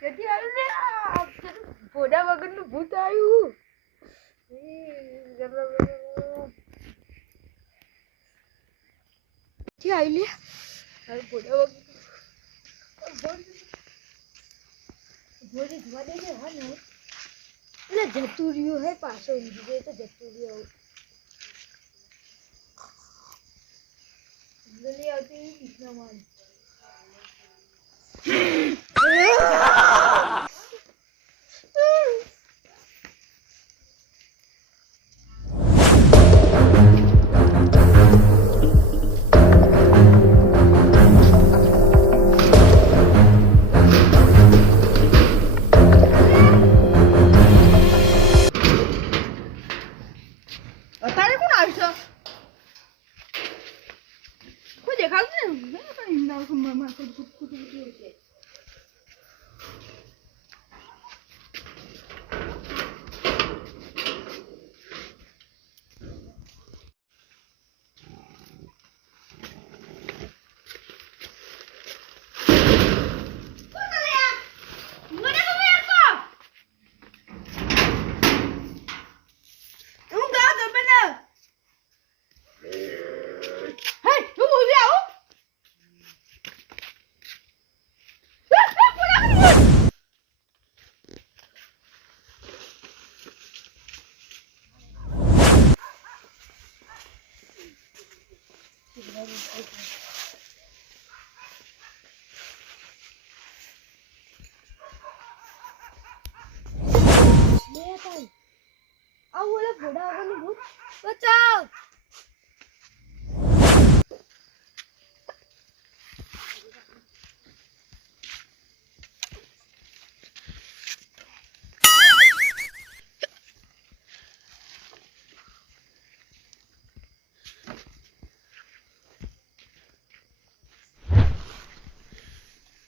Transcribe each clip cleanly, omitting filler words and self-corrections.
કેથી આવ્યું ને ભોડા વગરનું ભૂત આવ્યું. ક્યાંથી આવી લે ભોડા વગર જોવા દે છે. હા ને એટલે જતું રહ્યું હે પાછો ઊંઘી તો જતું રહ્યું જલ્દી આવતી બીચના માર બચાવ.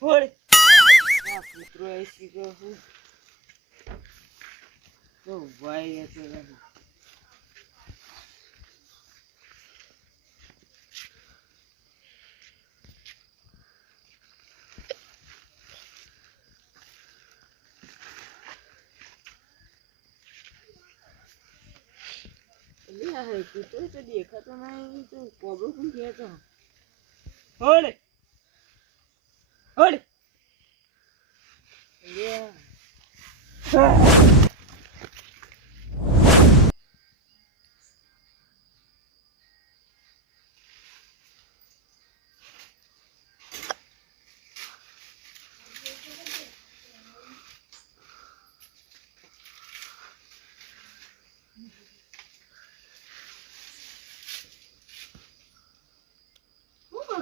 Oi! Ah, putrou esse gorro. Oh, vai esse gorro. Lihat, putrou itu dia kata main itu goblok pun dia tuh. Oi! Oi! Yeah.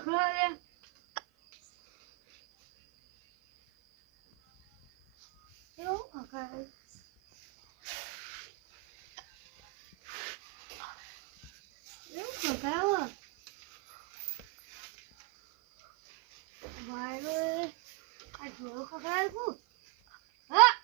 Claudia. Yo, okay. Yo, okay. Vai, vai. Aduh, kakakku. Ah.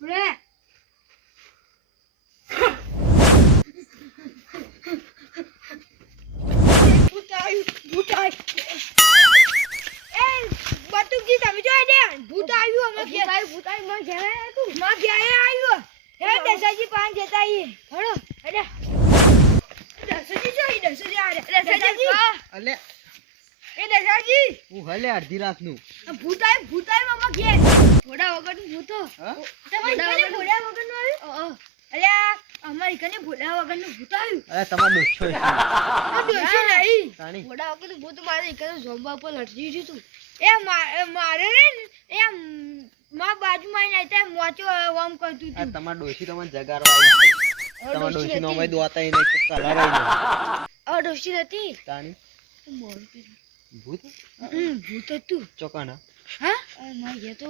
Udah. Butai. Batukji તમે જોઈ દે ભૂત આવ્યું અમે ભૂતાઈ માં ઘરે તું માં ઘરે આવ્યો હે દસાજી પાંચ જતા ઈ હળો અરે દસાજી જોઈ દસાજી આ દસાજી અલે એ દસાજી હું હલે અડધી રાત નું ભૂતાઈ મામા ઘે ઘોડા વગર નું ભૂતો તમારી કને ઘોડા વગર નું આવ્યું અલે અમારી કને ઘોડા વગર નું ભૂત આવ્યું અરે તમાર દોસ્તો છે દોસ્તો નહીં તાણી ઘોડા વગર નું ભૂત મારે એક ઝોંબા પર લટજી ગયું તું એ મારે ને એ માં બાજુમાં આઈને આતા મોચો ઓમ કરતું આ તું તમાર દોસ્તી તમને જગાડવા આવી તમાર દોસ્તી નો અમે દોતા ઈ નહીં કલર આ દોસ્તી હતી તાણી ભૂત ભૂત હતું ચોકાના હા માં ગયા તો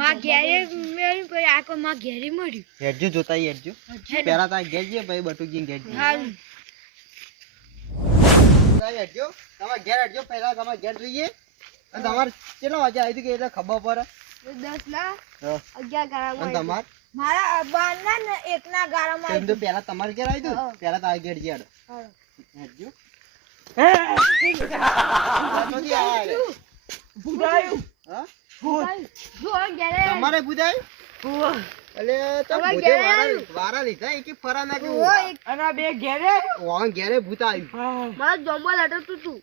માં ઘેરે મેળી પર આકો માં ઘેરે મળ્યું હેડજો જોતા ઈ હેડજો પેલા તા ઘેરજે ભાઈ બટુકી ઘેરજે હારું ભાઈ હેડજો તમાર ઘેર હેડજો પહેલા તમાર ઘેર જોઈએ અને તમાર કેટલા વાગે આવી કે એટલે ખબર પડે 10 ના હા. 11 ગાળામાં અને તમાર મારા બારના ને એકના ગાળામાં તેમ તો પેલા તમારે ઘેર આવી હા. દઉં પેલા તારે ઘેર જઈ હા. હેડજો હા, નથી આયા રે. ભૂતાયું. હા જો ઘેરે તમારે બુધાય ઉવ્વ. એટલે તો તમારે ભૂતે ઘેરે વારા આવ્યું. વારા લીધા એકે ફરા ના કે ઓહો, એક અને આ બે ઘેરે વાં ઘેરે ભૂત આવ્યું હા. મારા જોમવા લટકતું તું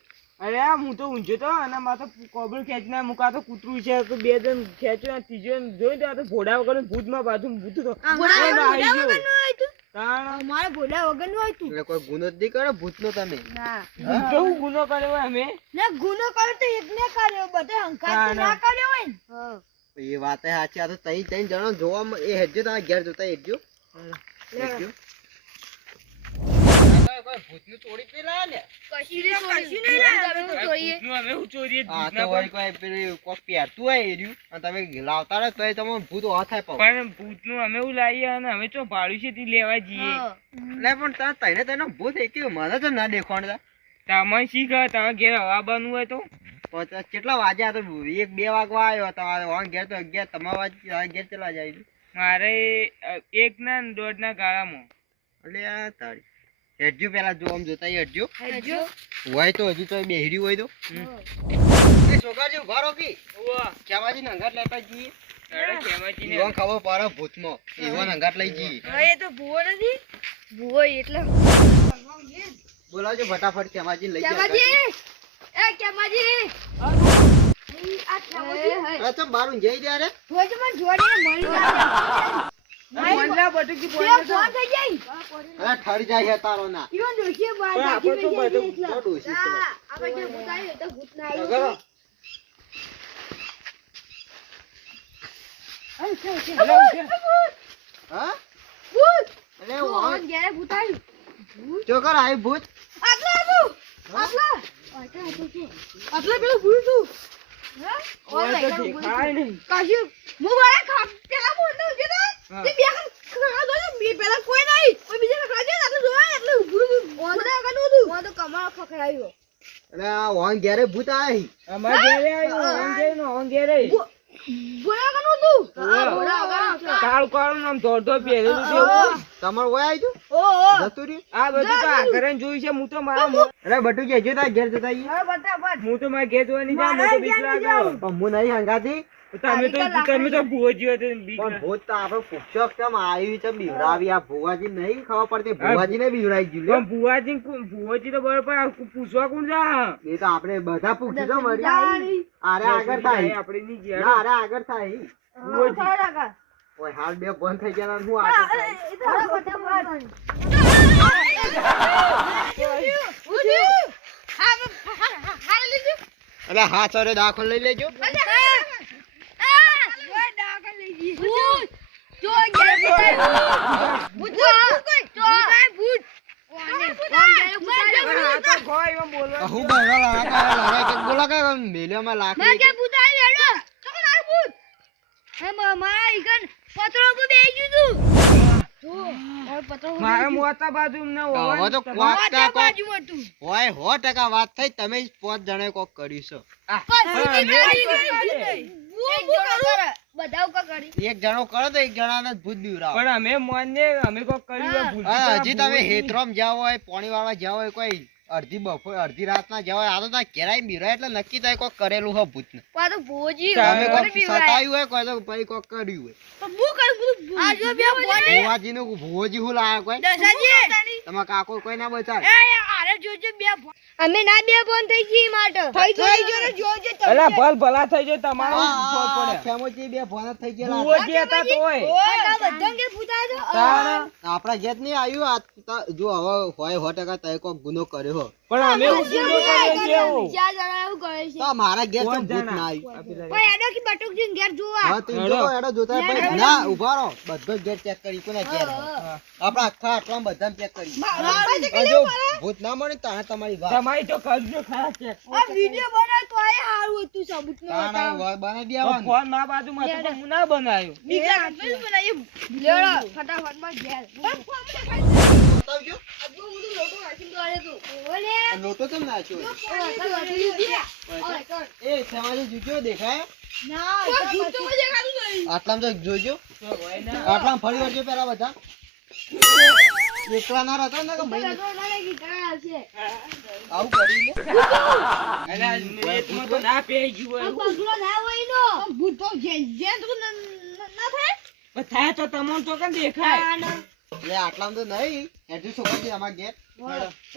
અરે આ હું તો ઊંઝો તો અને મારે તો કોબળ ખેંચીને મુકા તો કૂતરું છે તો બે જણ ખેંચ્યો અને ત્રીજો જણ જોઈ તો આ તો ઘોડા વગરનું ભૂતમાં બાજુ ભૂત તો ભોળા આવી ગયો. વગરનું હોય તું તાણ અમારે ભોળા વગરનું હોય તું એટલે કોઈ ગુનો જ નહીં કરે ભૂતનો તમે ના કેવું ગુનો કર્યો હોય અમે ને ગુનો કર્યો તો એકને કર્યો બધા હંકાર તો ના કર્યો હોય ને એ વાત સાચી આ તો તઈ તઈ જણો જોવા એ હેડજો તમારા ઘેર જોતા હેડજો હેડજો કોઈ ભૂતનું ચોરી જ નહીં લાયા લે. કશું નહીં લાવ્યો, અમે તો જોઈએ. ભૂતનું અમે હું ચોરીએ જ આ ભૂતના તો વળી કોઈ પેલું કોક પહેરતું હોય એ રહ્યું અને તમે લાવતા રહો તોય તમને ભૂત ઓછા થાય પાછું. પણ ભૂતનું અમે એવું લાવીએ અને અમે તો ભાડું છે તે લેવા જઈએ હા. એટલે પણ તને તને ભૂત એક મને તો ના દેખવાડતા તમે શીખ તમારે ઘેર હવા બનવું હોય તો પણ કેટલા વાગ્યા તો 1-2 વાગવા આવ્યો તમારે વાં ઘેર તો 11 તમારા વાગે ઘેર ચલા જાય મારે 1 ના 1.5 ના ગાળામાં એટલે આ તારી હેડજો પેલા જો આમ જોતા હેડજો હેડજો. હોય તો હજી તો બેહરી હોય તો એ છોકરાજી ઉભા રહો કી ખેમાજી ને અંગાટ લેતા જઈએ ઈવન ખબર પડે ભૂતમાં ઈવન અંગાટ લઈ જઈએ હવે એ તો ભૂવો નથી ભૂવો એટલે બોલાવજો ફટાફટ ખેમાજી લઈ જાઓ કેમાજી એ કેમાજી આ કેમાજી અરે તો બારું જઈ દે રે જોજે મને જોડીને મળી જાય મંડલા બટુકી બે બોલે તો ફોન થઈ જાય અરે ઠરી જાય છે તારો ના ઈવન દોશીએ બાર પણ નાખી આપણે તો મેં બધું એટલે. જો ડોશી છે. હા, આપણે જે ભૂત આવ્યું તો ભૂત ના લગો. આવ્યું. અરે, છે, છે. અલા, ઉઠે. હા ભૂત. એટલે જો, વાં- હવે ઘેરે ભૂત આવ્યું. ચોકર આવી ભૂત આટલા હતું. આટલા. આટલા હતું શું? આટલા પેલું ભૂત હતું. હા? ઓય તો ઓય, ભૂત દેખાય હતું. નહીં કાશી, હું મારા પેલા બોલતો હતો ને, હા. તે બે ખરા દો ને, પેલા કોઈ નહીં. કોઈ બીજા ખરા દે ને, આટલું જોવાય, આટલું ઊભું બધા વગરનું હતું. હું તો કમળ ખખડાવ્યો. એટલે આ વાં ઘેરે ભૂત આવી અમારે ઘેરે આવ્યું ઓન ઘેરે ભોળા વગરનું હતું. હા, ભોળા વગરનું હતું. કાળ કાળ આમ ધોળ પહેરેલું છે તમાર હોય આવી તું ઓહો. જતું રહ્યું આ બધું તો આ ઘરે જોયું છે હું તો મારા અરે બટુ કે જો તાર ઘેર જતા ઈ હવે બતાવ. હું તો મારા ઘેર જોવાની જાઉં, મને તો બીક લાગે પણ હું નહીં હંગાતી તમે તો ભૂવો હતો બીક પણ ભૂત તો આપણે પૂછ્યો કેમ આવી છે બીવડાવી આ ભુવાજી નહીં ખબર પડતી ભુવાજી ને બીવડાવી પણ ગયું ભુવાજી તો બરોબર આ પૂછવા કોણ જા એ તો આપણે બધા પૂછ્યું તો મળી અરે આગળ થાય આપણે ની ના ઘેર અરે આગળ થાય ભુવાજી. ઓય હાલ બે બંધ થઈ ગયા હું આગળ થાય એટલે હા સરે દાખલ લઈ લેજો આ તો ગોય એમ બોલવા હું લડાઈ કે બોલા કે મેલ્યોમાં લાકડી મારા મોટા બાજુ એમને હવે તો વાગતા કોક હોય 100% વાત થઈ તમે જ 5 જણે કોક કર્યું છે એક જણો કરો તો એક જણાને જ ભૂત બીવરાવો પણ અમે મોને અમે કોક કર્યું ભૂલ હા, હજી તમે હેતરોમ જાવ હોય પાણી વાળા જાવ હોય કોઈ અડધી બપોર અડધી રાતના જાવ હોય આ તો ત્યાં ઘેરાઈ બીવરાય એટલે નક્કી થાય કોક કરેલું હોય ભૂતને તમે કોક સતાયું હોય કોઈ તો પછી કોક કર્યું હોય ભુવાજીનું ભુવાજી હું લાયા કોઈ તમારા કાકો કોઈ ના બચાવે અમે ના બે ફોન થઈ ગઈ માટે થઈ ગયો ને જોજે તમે. અલા ભલ ભલા થઈ જાય તમારો ફોન પડે ખેમોજી બે ભોન જ થઈ ગયેલા ભુવોજી હતા તોય ઓય, આ બધા કે ભૂતા હતા. તારા આપણા ઘેર નહીં આવ્યું આ જો હવે હોય 100% તય કોક ગુનો કર્યો હો પણ અમે ગુનો કર્યો છે એવું. ચાર જણા એવું કરે છે. તો મારા ઘેર તો કોણ ભૂત જણા? ના આવ્યું ભાઈ એડો કે બટુકજી ઘેર જોવા. હા તું જો એડો જોતા હોય, ભાઈ ના ઉભા રહો બધો જ ઘેર ચેક કરી કોના ઘેર હોય. આપણા આખા આટલામાં બધાને ચેક કરી જો ભૂત ના મળે તો આ તમારી વાત તમારી તો કરજો ખાસ છે આ વિડિયો બનાવ તો આય હારું હતું સબૂત નો તાણા બનાવી દેવાનું ફોન ના બાજુમાં હતો પણ હું ના બનાવ્યો બીજા આપણે બનાવીએ. લેડો ફટાફટ માં ઘેર. બતાવજો આજુ બધું લોટો રાખીને દોડે તું. ઓલે આ લોટો કેમ નાખ્યો ઓય કર. એ સમાજે જુજો દેખાય ના ભૂત તો મને દેખાતું નહીં. આટલામાં તો જોજો તો હોય ના. આટલામાં ફરી વળજો પેલા બધા એકલા ના રહેતા ને કે મહિને આવું કરી લે અરે આ રેતમાં તો ના પેઈ ગયું હોય એવું. પગલો ના હોય નો ભૂત તો જે તો ના થાય. પણ થાય તો તમને તો કેમ દેખાય એટલે આટલામાં તો નહીં હેડજો છોકરી અમાર ઘેર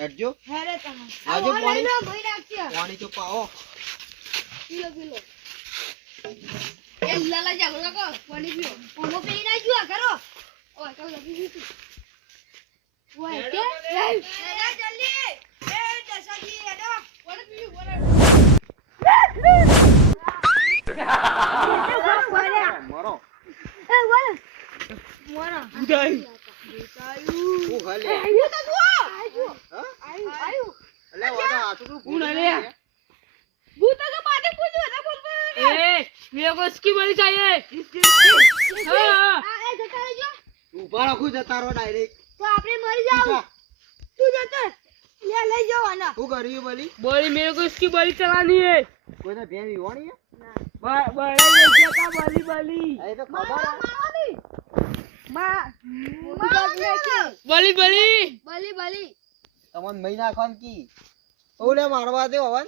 હેડજો હેરે તમે આવજો પાણી ભાઈ નાખ્યા પાણી તો પાવો પીલો એ લાલા જાગો કો પાણી પીઓ ઓમો પી ના જુआ કરો ઓય તો લગી ગયું ઓય કે હેડા જલ્દી એ દસાજી હેડો પાણી પીઓ મરો એ વાલે મોરા ઉડાઈ. હું હાલે આયુ તો જુઓ આયુ હા આયુ એટલે વાદા આટલું હું ના લે. ભૂત તો પાટે પૂછ્યું હતા બોલ मेरे को इसकी बड़ी चाहिए. हाँ. આ એ જતા રહેજો ઉભા રાખું જતા રહો ડાયરેક્ટ તો આપણે મરી જાવ તું જતો લે લઈ જાવ આના શું કર્યું બોલી बड़ी मेरे को इसकी बड़ी चलानी है. કોઈને ભેણ વિવાણી હે? बड़ी लेके का बड़ी बड़ी. એ તો ખબર હે. बड़ी बड़ी. બલી બલી તમને મહી નાખવાનું કી ઓલે મારવા દે હવન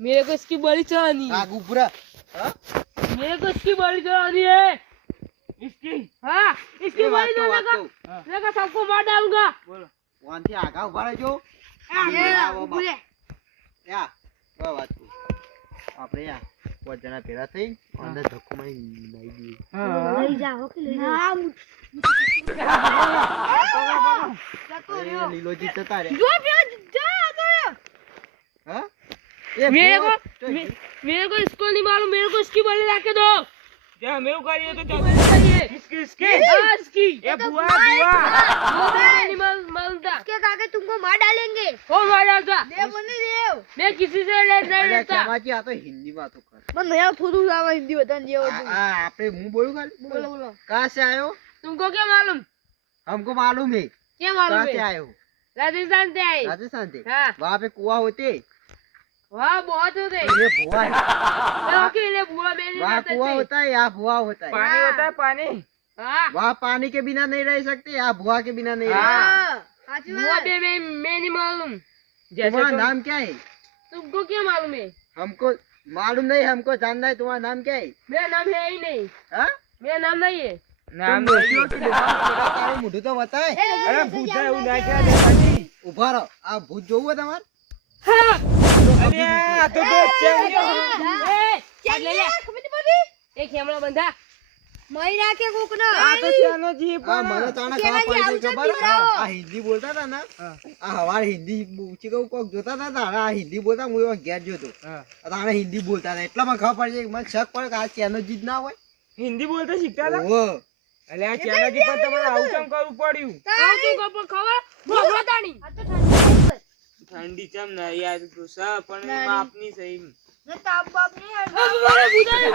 मेरे को इसकी बड़ी चलानी है. આગ ઉપરા હા मेरे को इसकी बड़ी चलानी है. इसकी. हाँ. इसकी એ વાત बड़ी તો, વાત चलाने તો. का लेकर सबको मार डालूंगा. बोलो. વાંથી આગા ઉભા રહેજો બોલે યા બહુ વાત કરું. આપણે યા પાંચ જણા ભેગા થઈ અંદર ધક્કો મારી નાઈ દઈએ લઈ જાઓ કે લઈ જાઓ એ લીલોજી જતા રે જો પેલા જા તો હા मेरे को मेरे को इसको नहीं मालूम. मेरे को इसकी बड़ी लाके दो. क्या मेरे को चाहिए तो चाहिए. इसकी इसकी. हाँ इसकी. ये बुआ बुआ. नहीं मालूम था. के काके तुमको मार डालेंगे कौन मार डालता. देव बने देव मैं किसी से नहीं અરે लेता. કેમાજી આ તો હિન્દી વાતો કર मैं नया थोड़ा आवा हिंदी बता दिया આ આપણે હું બોલું ખાલી बोलो बोलो कहाँ से आए हो तुमको क्या मालूम. हमको मालूम है क्या मालूम कहाँ से है. आए हो राजस्थान से आए. राजस्थान से हाँ. वहाँ पे कुआं होते वहाँ बहुत होते. ये भुआ है अकेले बुआ मैं नहीं वहाँ रहते कुआं थे. होता है यहाँ भुआ होता है पानी होता है पानी. हाँ. वहाँ पानी के बिना नहीं रह सकते यहाँ भुआ के बिना नहीं रह सकते हाँ. साची बुआ बात पे मैं नहीं मालूम. तुम्हारा जैसे नाम क्या है तुमको क्या मालूम है. हमको मालूम नहीं हमको जानना है तुम्हारा नाम क्या है मेरा नाम है ही नहीं. हाँ? मेरा नाम नहीं है. तुम दोषी हो कि तुम्हारा ताરું મોઢું તો બતાય अरे भूत है वो ना क्या देखा. ઉભા રહો આ ભૂત જોવું તમારે हाँ. अरे आ तो चाहिए. ले ले. एक कैमरा बंधा. महीना के कोकना आ तो चानो जी આ મને તાણે ખબર પડી ગઈ ખબર આ હિન્દી બોલતા હતા ને આ હવાર હિન્દી ઊંચી કહું કોક જોતા હતા તાણે આ હિન્દી બોલતા હું એવા ઘેર જોતો તાણે હિન્દી બોલતા હતા એટલા મને ખબર પડી જાય મને શક પડે કે આ ચેનલ જીત ના હોય हिंदी बोलते सीखता था. ઓહો अरे आ चानो जी पर तुम्हारा आउटम करવું પડ્યું. तुमको खबर भोगवा ताणी. आ तो ठंडी ठंडी चम ना यार तो सा पण मापनी सही. न ताप बाप नहीं अरे बुदाई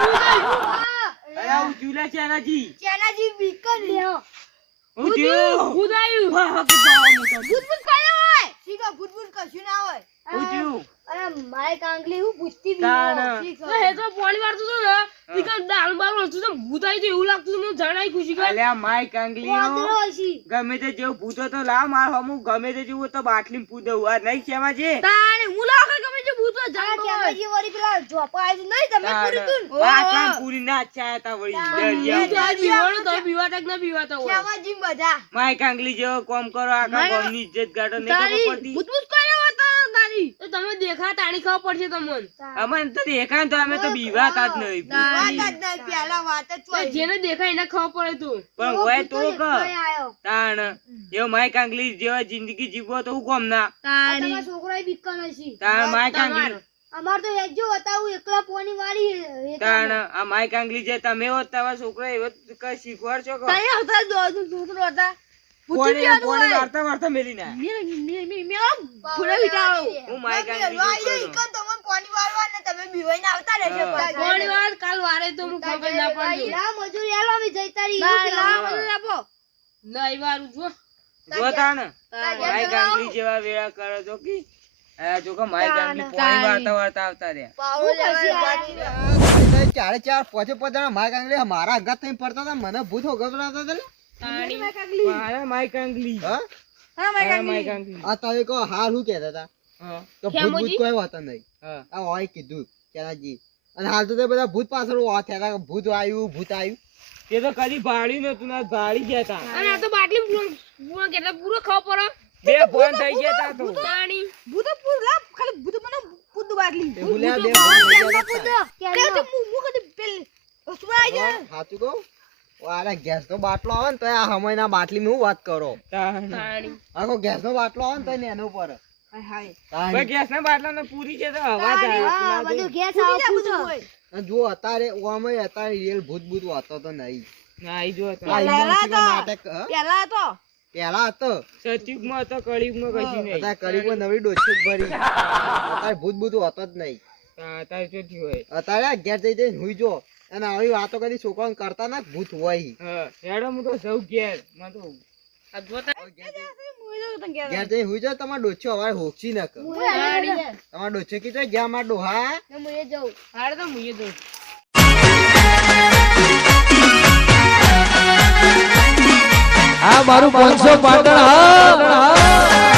अरे आ चूल्हा चाना जी. चना जी बीकन ले उठ्यो. बुदाई. हां हां बुदाई. ભૂત કયા હોય સીધો ભૂત કશું ના હોય ઉઠ્યું. અરે મારે કાંગલી હું પૂછતી બી તાણ. ના હે તો પાણી વાળતો તો ને તીકા દાળ બાર વળતું તો ભૂતાઈ તો એવું લાગતું મને જણાઈ ખુશી ગઈ. અલ્યા માય કાંગલી વાદળો હશી ગમે તે જેવું ભૂતો તો લાવ માર હમું ગમે તે જેવું તો બાટલીમાં પૂદવું આ નહીં કેમાં છે. તાણે હું લાવ કે ગમે જે ભૂત જાણ કેમેજી વરી પેલા જોપા આવી નહીં તમે પૂરી તું બાટલામાં પૂરી ના અચ્છા હતા વળી દરિયા. બીવાડો તો બીવાતા કે ના બીવાતા હોય. કેમેજી બધા માય કાંગલી જેવો કોમ કરો આખા ગામની ઇજ્જત ગાડો નહીં ખબર પડતી. ભૂત કર્યો હતો તારી તો તમે દેખા તાણી ખબર પડશે તમને. અમને તો દેખાય તો અમે તો બીવાતા જ નહીં. વાત જ નહીં પેલા વાત જ ચોઈ જેને દેખાય એને ખબર પડે તું પણ હોય તો ક આયો તાણ એવો માય કાંગલી જેવા જિંદગી જીવો તો હું કોમ ના તમારા છોકરાએ બીકન હશી તાણ માય કાંગલી અમાર તો હેજો હતા હું એકલા પોની વાળી તાણ આ માય કાંગલી જે તમે હો તમારા છોકરા એવો કઈ શીખવાડશો કે તઈ હતા દો છોકરો હતા પોણી વાર્તા વાર્તા મેલી ના પૂરા વિટાળો હું માય કાંગલી ઈકન તમને પોની વાળવા ને તમે બીવાઈને આવતા રહેજો પોણી વાર કાલ વારે તો હું ખબર ના પડ્યું. લા મજૂરી આલો અમે જઈ તારી લા મજૂરી આપો નહીં વારું જો જો તાણ માય કાંગલી જેવા વેળા કરો છો કે આ જો કે માય કાંગલી પોણી વાર્તા વાર્તા આવતા રહ્યા પાવડો લેવા તમે ચારે ચાર પોચે પોતાના માર કાંગલી મારા અંગાત થઈને ફરતા હતા મને ભૂત ગભરાતા હતા લે તાણી મારા માઈક આંગલી હા મારા માઈક આંગલી આ તમે કહો હાલ શું કહેતા હતા હા તો ભૂત ભૂત કોઈ હોતા નહીં હા આ હોય કીધું કેનાજી અને હાલ તો તે બધા ભૂત પાછળ વાત થયા હતા ભૂત આવ્યું તે તો કદી ભાળી નતું ના ભાળી ગયા તા અને આ તો બાટલી પૂરો કેટલા પૂરો ખાવ પડે બે ફોન થઈ ગયા તા તો તાણી ભૂત પૂરા ખાલી ભૂત મને ભૂત બાટલી એ ભૂલ્યા બે ભૂત કે તો મુ કદી પેલ સુરાઈ જાય સાચું કહું અરે ગેસ નો બાટલો આવે ને તો આ હમણાં બાટલી માં હું વાત કરો તાણી આખો ગેસ નો બાટલો આવે ને તો એના ઉપર ભાઈ ગેસ ના બાટલા ને પૂરી છે તો અવાજ આવે બધું ગેસ આવે બધું જો અત્યારે ઓમાં અત્યારે રિયલ ભૂત ભૂત વાતો તો નહીં ના ઈ જો તો આ ઈમોશનલ નાટક પેલા તો પેલા હતો સતયુગમાં તો કળિયુગમાં કશી નહીં અત્યારે કરીબન નવી ડોછી ભરી અત્યારે ભૂત ભૂત હોતો જ નહીં તાર શું થયું હોય અત્યારે ઘેર જઈ જઈને હુઈ જો અને આવી વાતો કદી છોકરાઓને કરતા ના ભૂત હોય હા હેડો હું તો સૌ ઘેર માં તો આ જોતા ઘેર જઈને હુઈ જાવ તમારે ડોછો હવે હોક્ષી ન કર તમારે ડોછો કીધો જ્યાં માર ડોહા હાડે તો મુએ જો આ મારું 500 પાટણ હા